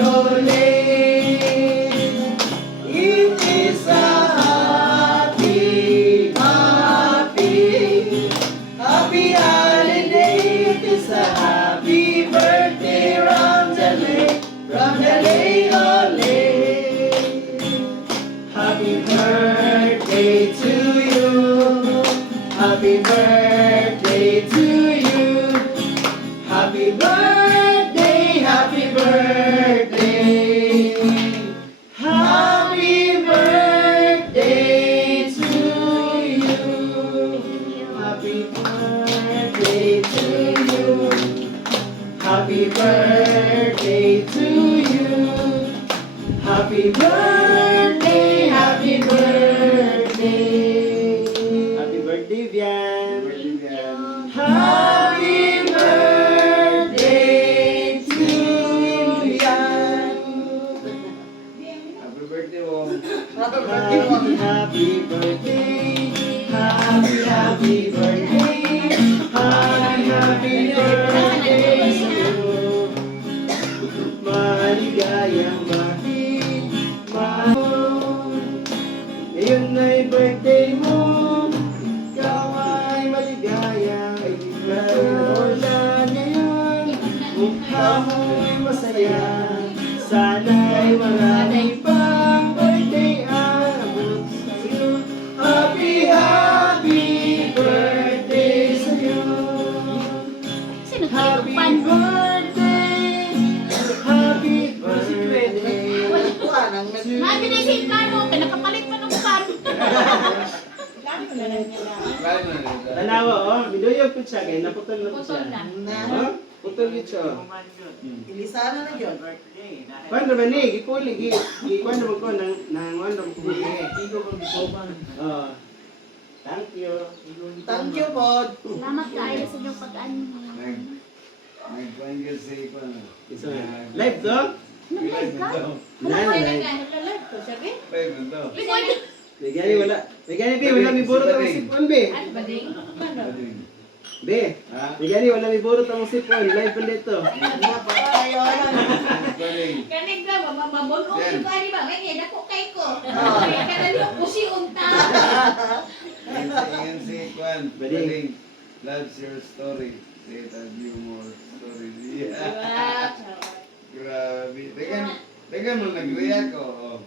ole. It is a happy, happy, happy holiday. It is a happy birthday, Ramdale, ole. Happy birthday to you. Happy birthday to you. Happy birthday, happy birthday. Happy birthday to you. Happy birthday to you. Happy birthday to you. Happy birthday, happy birthday. Happy birthday, Vian. Happy birthday to Vian. Happy birthday, Wong. Happy birthday. Happy birthday. Happy birthday sa'yo. Maligayang ngayon ay birthday mo. Ikaw ay maligaya. Wala ngayon. Mukha mo'y masaya. Sana'y marami pang birthday ang abot sa'yo. Happy, happy birthday sa'yo. Happy birthday. Happy birthday. Mabilisin ka mo, pinakapalit pa ng pan. Tanawa, oh, bidoyo po siya, kaya naputol na po siya. Putol na. Oh, putol yun siya. Ilisana na yun. Paano ba ni? Gikuli, gikuan naman ko ng ano ko. Oh. Thank you. Thank you, Pod. Salamat kayo sa inyong pag-ano. Nag-finger say pa na. Live to? Nag-live ka? Live. Nag-live ko, sabi? Live na to. Bigyan wala. Bigyan ni wala mi burot ang sipon be. Ano ba din? Paano? Be. Bigyan wala mi burot ang sipon. Live pa dito. Kanig daw, mabulong yung gani ba? May dako kay ko. Kaya kanalo ko si unta. Yan si Kwan. Baling. Loves your story. Say it as you more stories. Yeah. Grabe. Tegan mo nag-react ko.